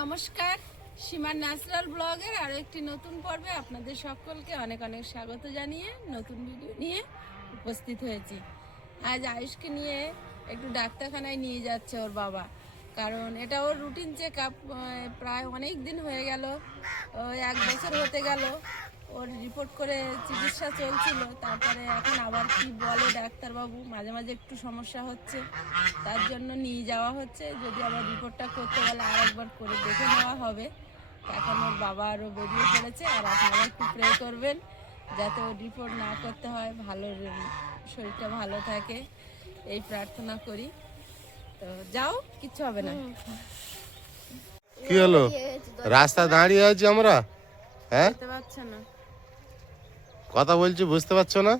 নমস্কার, সীমার ন্যাচারাল ব্লগের আরও একটি নতুন পর্বে আপনাদের সকলকে অনেক অনেক স্বাগত জানিয়ে নতুন ভিডিও নিয়ে উপস্থিত হয়েছি। আজ আয়ুষকে নিয়ে একটু ডাক্তারখানায় নিয়ে যাচ্ছে ওর বাবা, কারণ এটা ওর রুটিন চেক আপ। প্রায় অনেক দিন হয়ে গেল, 1 বছর হতে গেল ওর রিপোর্ট করে চিকিৎসা চলছিল। তারপরে এখন আবার কি বলে ডাক্তারবাবু, মাঝে মাঝে একটু সমস্যা হচ্ছে, তার জন্য নিয়ে যাওয়া হচ্ছে। যদি আবার রিপোর্টটা করতে গেলে আর একবার করে দেখে নেওয়া হবে। এখন ওর বাবা আরও বেরিয়ে পড়েছে, আর আপনারা একটু প্রে করবেন যাতে ওর রিপোর্ট না করতে হয়, ভালো শরীরটা ভালো থাকে, এই প্রার্থনা করি। তো যাও, কিচ্ছু হবে না। কি হলো, রাস্তা দাঁড়িয়ে আছি আমরা? হ্যাঁ, বুঝতে পারছো না? কথা বলছি, বুঝতে পারছো না?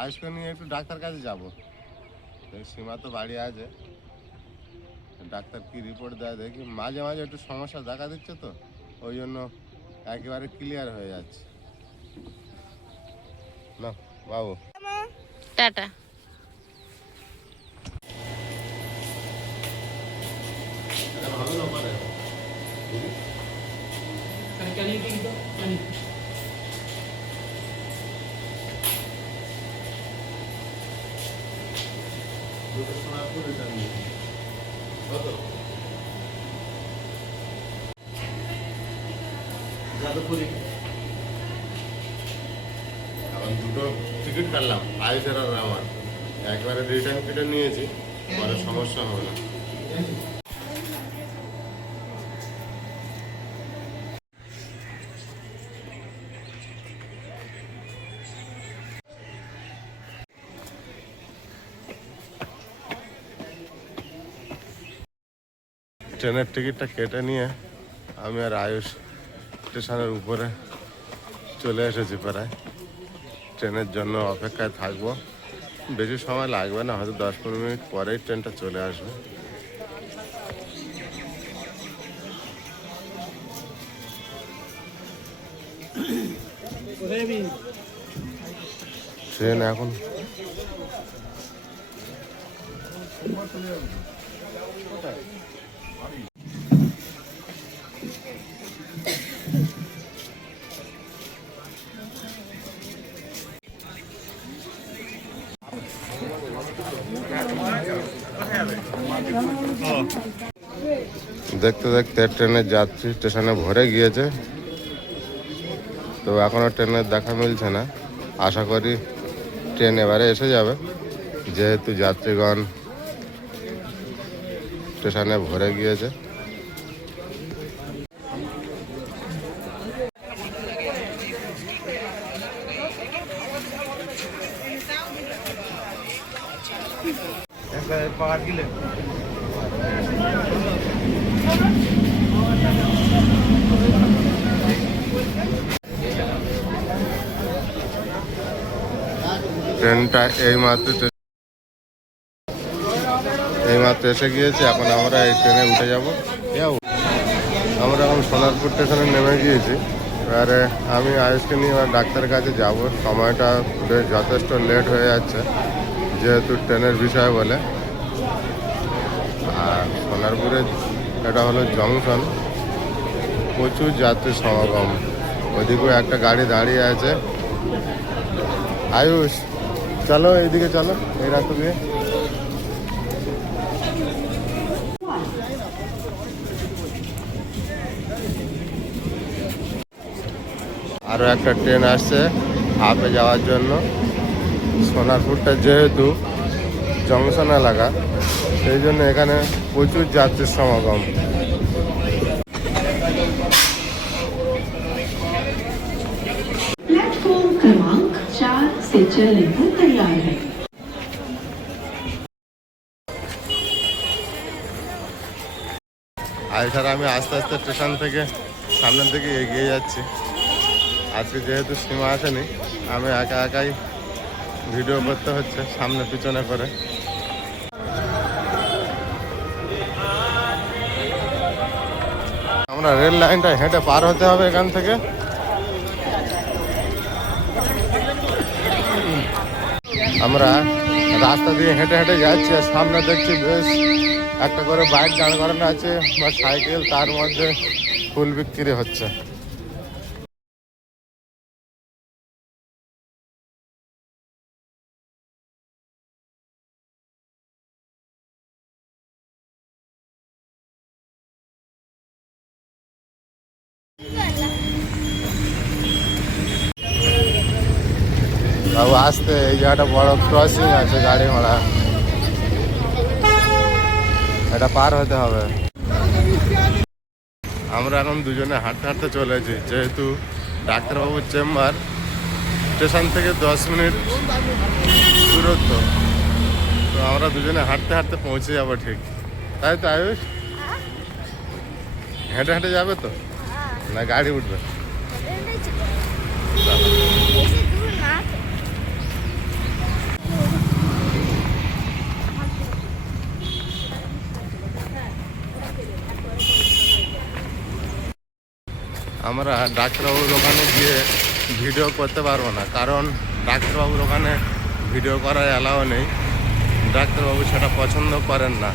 আয়ুষকে নিয়ে একটু ডাক্তার কাছে যাবো। সীমা তো বাড়ি আছে, ডাক্তার কি রিপোর্ট দেয় দেখি। মাঝে মাঝে একটু সমস্যা দেখা দিচ্ছে, তো ওই জন্য একেবারে ক্লিয়ার হয়ে যাচ্ছে না। বাবু টাটা। এখন দুটো টিকিট কাটলাম, আয়ুষের আর আমার। একবারে রিটার্ন টিকিট নিয়েছি, পরে সমস্যা হবে না। ট্রেনের টিকিটটা কেটে নিয়ে আমি আর আয়ুষ স্টেশনের উপরে চলে এসেছি। প্রায় ট্রেনের জন্য অপেক্ষায় থাকবো। বেশি সময় লাগবে না, হয়তো 10-15 মিনিট পরেই ট্রেনটা চলে আসবে। ট্রেন এখন দেখতে দেখতে ট্রেনের যাত্রী স্টেশনে ভরে গিয়েছে, তো এখনও ট্রেনের দেখা মিলছে না। আশা করি ট্রেন এবারে এসে যাবে, যেহেতু যাত্রীগণ স্টেশনে ভরে গিয়েছে। ট্রেনটা এইমাত্র এসে গিয়েছে। এখন আমরা এই ট্রেনে উঠে যাব। আমরা এখন সোনারপুর স্টেশনে নেমে গিয়েছি। এবারে আমি আয়ুষকে নিয়ে এবার ডাক্তারের কাছে যাব। সময়টা বেশ যথেষ্ট লেট হয়ে যাচ্ছে, যেহেতু ট্রেনের বিষয় বলে। আর সোনারপুরে এটা হলো জংশন, প্রচুর যাত্রীর সমাগম। ওইদিকেও একটা গাড়ি দাঁড়িয়ে আছে। আয়ুষ, চলো এইদিকে, চলো এই রাস্তা দিয়ে। আরও একটা ট্রেন আসছে হাপে যাওয়ার জন্য। সোনারপুরটা যেহেতু জংশন এলাকা, সেই জন্য এখানে প্রচুর যাত্রীর সমাগম। प्लेटफॉर्म क्रमांक 4 से चलने को तैयार है। আয়ুষ আর আমি আস্তে আস্তে স্টেশন থেকে সামনের দিকে এগিয়ে যাচ্ছি। আজকে যেহেতু সীমা আসেনি, আমি একা একাই ভিডিও করতে হচ্ছে সামনে পিছনে করে। আপনার রেল লাইনটা হেঁটে পার হতে হবে এখান থেকে। আমরা রাস্তা দিয়ে হেঁটে হেঁটে যাচ্ছি আর সামনে দেখছি বেশ একটা করে বাইক দাঁড় করানো আছে বা সাইকেল, তার মধ্যে ফুল বিক্রি হচ্ছে। বাবু আসতে, এই জায়গাটা বড় ক্রসিং আছে, গাড়ি ঘোড়া এটা পার হতে হবে। আমরা এখন দুজনে হাঁটতে হাঁটতে চলেছি, যেহেতু ডাক্তারবাবুর চেম্বার স্টেশন থেকে 10 মিনিট দূরত্ব, তো আমরা দুজনে হাঁটতে হাঁটতে পৌঁছে যাবো ঠিক। তাই তো আয়ুষ? হেঁটে হেঁটে যাবে তো না গাড়ি উঠবে? আমরা ডাক্তারবাবুর ওখানে গিয়ে ভিডিও করতে পারবো না, কারণ ডাক্তারবাবুর ওখানে ভিডিও করার অ্যালাও নেই। ডাক্তারবাবু সেটা পছন্দ করেন না,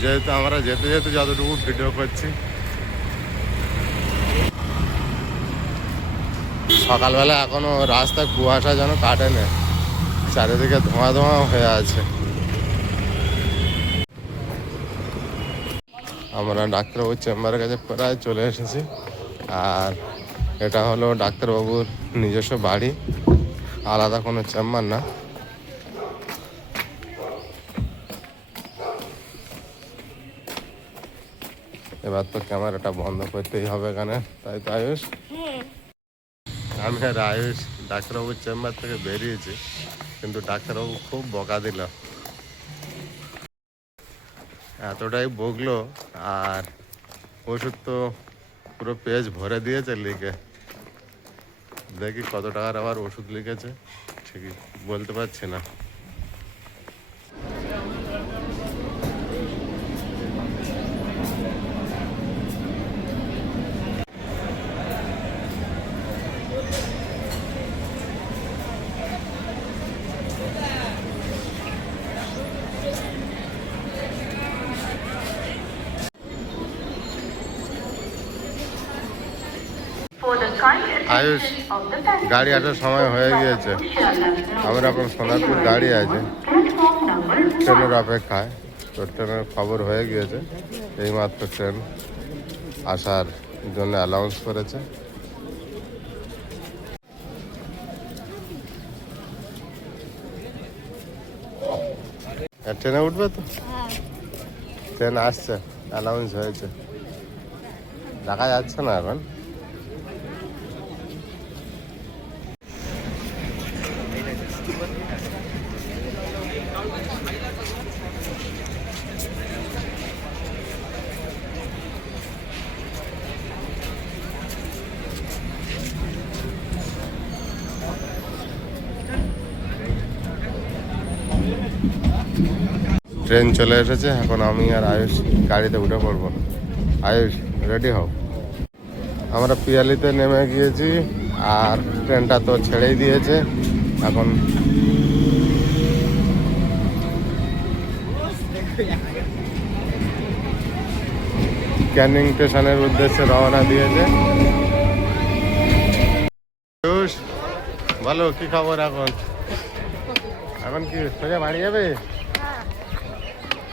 যেহেতু আমরা যেতে যেতে যতটুকু ভিডিও করছি। সকালবেলা এখনো রাস্তায় কুয়াশা যেন কাটেনি, চারিদিকে ধোঁয়া ধোঁয়া হয়ে আছে। আমরা ডাক্তারবাবুর চেম্বারের কাছে প্রায় চলে এসেছি, আর এটা হলো ডাক্তারবাবুর নিজস্ব বাড়ি, আলাদা কোনো চেম্বার না। এবার তো ক্যামেরাটা বন্ধ করতেই হবে এখানে, তাই তো আয়ুষ? আমি আর আয়ুষ ডাক্তারবাবুর চেম্বার থেকে বেরিয়েছি, কিন্তু ডাক্তারবাবু খুব বকা দিল, এতটাই বকলো। আর ওষুধ তো পুরো পেজ ভরে দিয়েছে লিখে, দেখি কত টাকার আবার ওষুধ লিখেছে ঠিকই বলতে পারছি না। আয়ুষ, গাড়ি আসার সময় হয়ে গিয়েছে, আমরা এখন সোনারপুর গাড়ি আছে ট্রেনের অপেক্ষায়। তো ট্রেনের খবর হয়ে গিয়েছে, এইমাত্র ট্রেন আসার জন্য অ্যানাউন্স করেছে। ট্রেনে উঠবে তো? ট্রেন আসছে, অ্যানাউন্স হয়েছে, দেখা যাচ্ছে না এখন। ট্রেন চলে এসেছে, এখন আমি আর আয়ুষ গাড়িতে উঠে পড়বো। আয়ুষ, রেডি হও। আমরা পিয়ালিতে নেমে গিয়েছি, আর ট্রেনটা তো ছেড়েই দিয়েছে। এখন ক্যানিং স্টেশনের উদ্দেশ্যে রওনা দিয়েছে। আয়ুষ, বলো কি খবর? এখন এখন কি সোজা বাড়ি যাবে?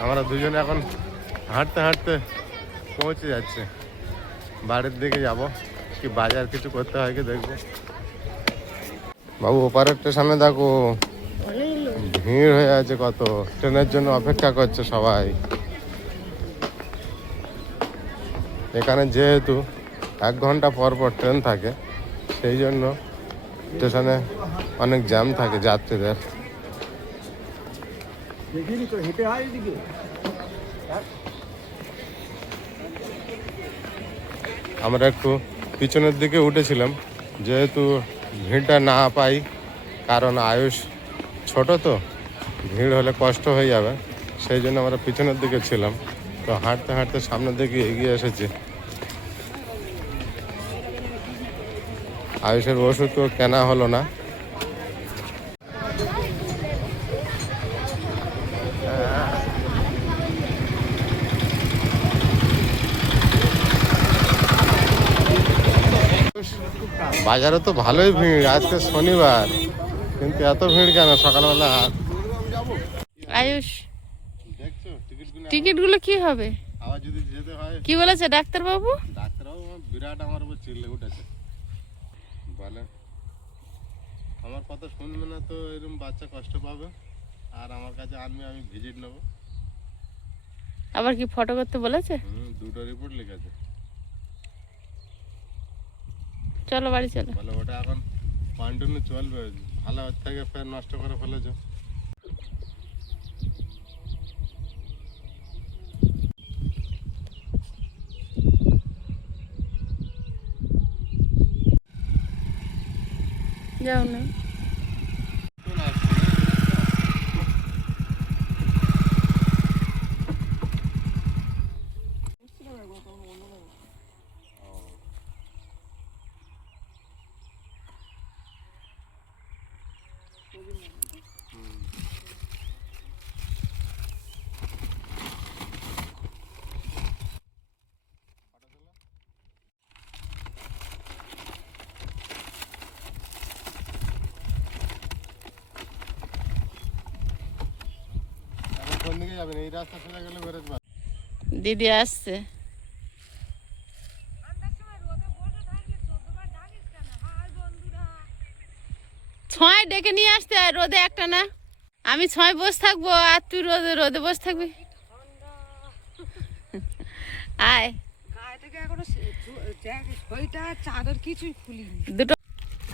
আমরা দুজনে এখন হাঁটতে হাঁটতে পৌঁছে যাচ্ছে, বাড়ির দিকে যাব। কি বাজার কিছু করতে হয় কি দেখবো। বাবু, ওপারের স্টেশনে দেখো ভিড় হয়ে আছে কত, ট্রেনের জন্য অপেক্ষা করছে সবাই। এখানে যেহেতু 1 ঘন্টা পর পর ট্রেন থাকে, সেই জন্য স্টেশনে অনেক জ্যাম থাকে যাত্রীদের। আমরা একটু পিছনের দিকে উঠেছিলাম, যেহেতু ভিড়টা না পাই, কারণ আয়ুষ ছোট তো, ভিড় হলে কষ্ট হয়ে যাবে, সেই জন্য আমরা পিছনের দিকে ছিলাম। তো হাঁটতে হাঁটতে সামনের দিকে এগিয়ে এসেছি, আয়ুষের ওষুধ তো কেনা হলো না। বাজারে তো ভালোই ভিড়, আজকে শনিবার, কিন্তু এত ভিড় কেন সকালবেলা? আয়ুষ, দেখছো টিকিটগুলো কি হবে? আবার যদি যেতে হয়, কি বলেছে ডাক্তারবাবু? ডাক্তারবাবু বিরাট আমার উপর চিল্লে উঠেছে, বলে আমার কথা শুনবে না তো এরকম বাচ্চা কষ্ট পাবে, আর আমার কাছে আনবে, আমি ভিজিট নেবো। আবার কি ফটো করতে বলেছে? দুটো রিপোর্ট লিখেছে, চলো বাড়ি চলো। বলে ওটা এখন কন্টিনিউ চলবে, ভালো থেকে ফের নষ্ট করে ফেলেছো। যাও না। এখন কোন দিকে যাবেন? এই রাস্তা সোজা গেলে বেরোতে পারবেন। দিদি আসছে। ছয় ডেকে নিয়ে আসতে হয়, রোদে একটা না। আমি ছয় বসে থাকবো আর তুই রোদে রোদে বসে থাকবি। আয় চাদর কিছুই খুলিনি। দুটো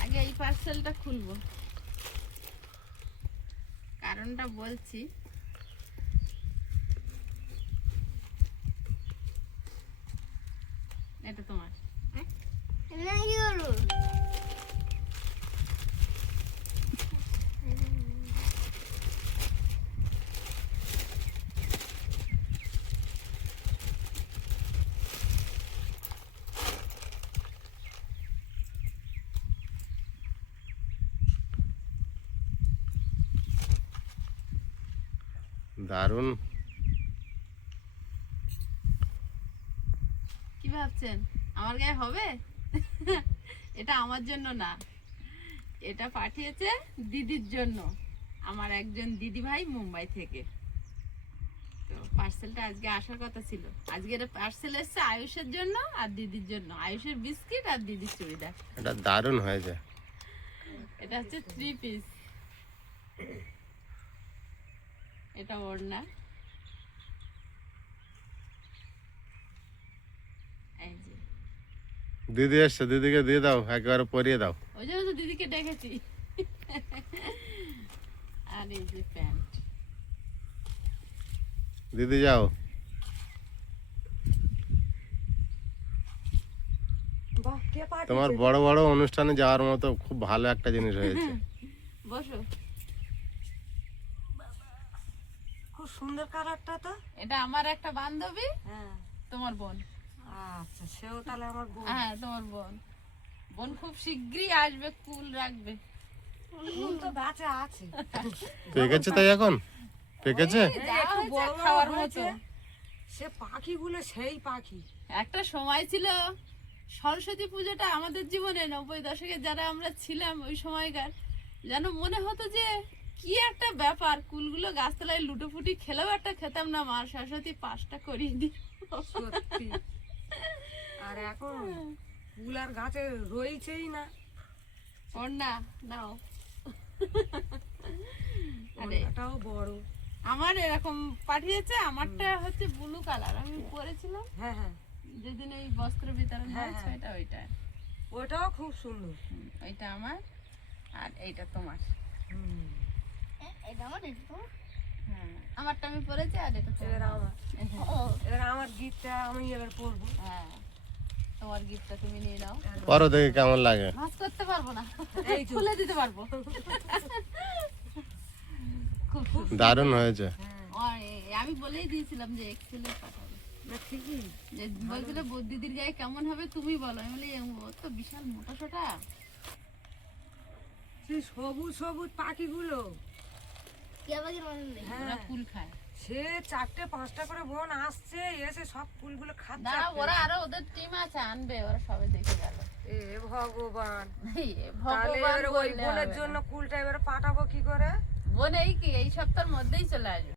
আগে এই পার্সেলটা খুলবো, কারণটা বলছি। এটা তোমার। দারুণ। কি ভাবছেন আমার গায়ে হবে? এটা আমার জন্য না, এটা পাঠিয়েছে দিদির জন্য, আমার একজন দিদি ভাই মুম্বাই থেকে। তো পার্সেলটা আজকে আসার কথা ছিল, আজকে এটা পার্সেল এসেছে আয়ুষের জন্য আর দিদির জন্য। আয়ুষের বিস্কিট আর দিদির চুড়িদার। এটা দারুণ হয়েছে। এটা হচ্ছে 3 পিস। এটা ওড়না, এই যে দিদি এসছে, দিদিকে দিয়ে দাও, একেবারে পরিয়ে দাও। ওই জন্য তো দিদিকে ডেকেছি। আর এই যে প্যান্ট। দিদি যাও। বাহ, কে পাঠিয়েছে? তোমার বড় বড় অনুষ্ঠানে যাওয়ার মতো খুব ভালো একটা জিনিস হয়েছে। বসো। খুব সুন্দর কালারটা তো। এটা আমার একটা বান্ধবী, হ্যাঁ, তোমার বোন। আচ্ছা, সেও তাহলে আমার বোন। হ্যাঁ তোমার বোন। বোন খুব শিগগিরই আসবে, কুল রাখবে। বোন তো বাচ্চা আছে। পেকেছে তাই এখন? পেকেছে? যা একটু হয়েছে বড় বড় খাওয়ার হয়েছে। মতো। সে পাখিগুলো সেই পাখি। একটা সময় ছিল সরস্বতী পুজোটা আমাদের জীবনে 90 দশকে যারা আমরা ছিলাম ওই সময়কার, যেন মনে হতো যে কি একটা ব্যাপার, কুলগুলো গাছতলায় লুটোপুটি খেলেও একটা খেতাম না, মা সরস্বতী পাঁচটা করিয়ে দিই। সত্যি। আর এখন কুলার গাছে রয়েছেই না। ওর না নাও। আরে ওটাও বড়। আমার এরকম পাঠিয়েছে, আমারটা হচ্ছে ব্লু কালার, আমি পরেছিলাম হ্যাঁ হ্যাঁ, যেদিন ওই বস্ত্র বিতরণ হ্যাঁ, হয়েছে, হ্যাঁ। ওইটা ওইটা ওটাও খুব সুন্দর। ওইটা আমার আর এইটা তোমার। হুম। হ্যাঁ আমারটা আমি পরেছি আর এটা এবার তোমার। আমার এবার আমার গিফটটা আমি এবার পরবো। হ্যাঁ তোমার গিফটটা তুমি নিয়ে নাও। পরো দেখে কেমন লাগে। ভাঁজ করতে পারবো না, এই তো। খুলে দিতে পারবো। খুব খুব দারুণ হয়েছে। আর আমি বলেই দিয়েছিলাম যে এক্সেলে পাঠাবো। না, ঠিকই। যে বলছিল দিদির গায়ে কেমন হবে তুমি বলো। আমি বলি ও তো বিশাল মোটা সোটা, সেই সবুজ সবুজ পাখিগুলো, ওরা হ্যাঁ ফুল খায়। সে 4টে-5টা করে বোন আসছে, এসে সব ফুলগুলো খাচ্ছে। দাঁড়া, ওরা আরো ওদের টিম আছে, আনবে, ওরা সবে দেখে গেল। এ ভগবান, এই তাহলে ভগবান এবারে ওই বললে বোনের হবে না। জন্য কুলটা এবারে পাঠাবো কি করে? বোন এই সপ্তাহের মধ্যেই চলে আসবে।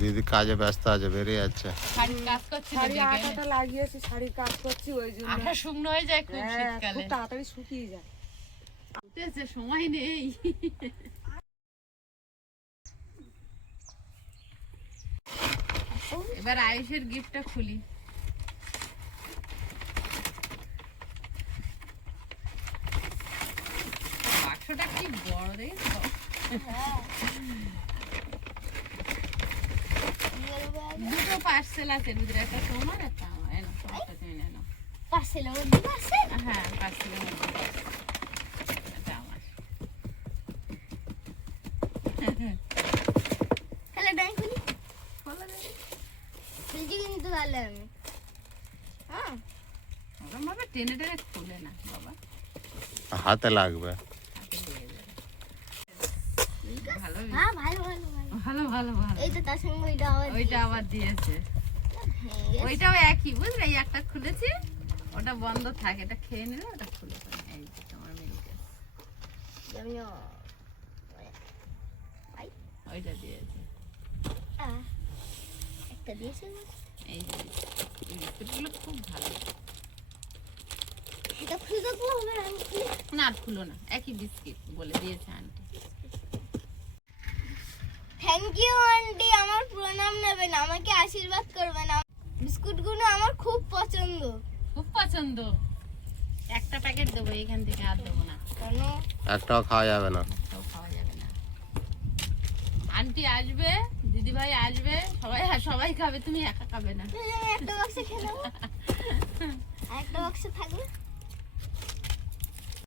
দিদি কাজে ব্যস্ত আছে, বেরিয়ে যাচ্ছে। শাড়ির কাজ করছি, শাড়ি আটাটা লাগিয়েছি, শাড়ির কাজ করছি, ওই জন্য আঠা শুকনো হয়ে যায় খুব হ্যাঁ, শীতকালে। খুব তাড়াতাড়ি শুকিয়ে যায়। উঠেছে, সময় নেই। এবার আয়ুষের গিফটটা খুলি। বাক্সটা কি বড় দেখেছো? দুটো পার্সেল আছে, দুধের একটা তোমার, একটা আমার। এনো, তোমারটা তুমি নাও। হ্যাঁ, পার্সেলের মধ্যে এটা আমার। বলো দেখি। ওরম ভাবে টেনে টেনে খুলে না বাবা, হাতে লাগবে। হাতে লেগে যাবে। ভালো ভালো ভালো। ওইটা আবার দিয়েছে, ওইটাও একই, বুঝলে? এই একটা খুলেছি, ওটা বন্ধ থাকে, এটা খেয়ে নিলে ওটা খুলে ফেলে। এই যে তোমার মিল্কের ওইটা দিয়েছে। এই যে এই বিস্কুটগুলো খুব ভালো। না, আর খুলো না, একই বিস্কিট বলে দিয়েছে আন্টি। থ্যাংক ইউ আন্টি, আমার প্রণাম নেবেন, আমাকে আশীর্বাদ করবেন। বিস্কুটগুলো আমার খুব পছন্দ। খুব পছন্দ। একটা প্যাকেট দেবো এখান থেকে, আর দেবো না। কেন? একটাও খাওয়া যাবে না। একটাও খাওয়া যাবে না। আন্টি আসবে, দিদি ভাই আসবে, সবাই খাবে, তুমি একা খাবে না। একটা বাক্সে খেয়ে নেবো, একটা বাক্সে থাকবে।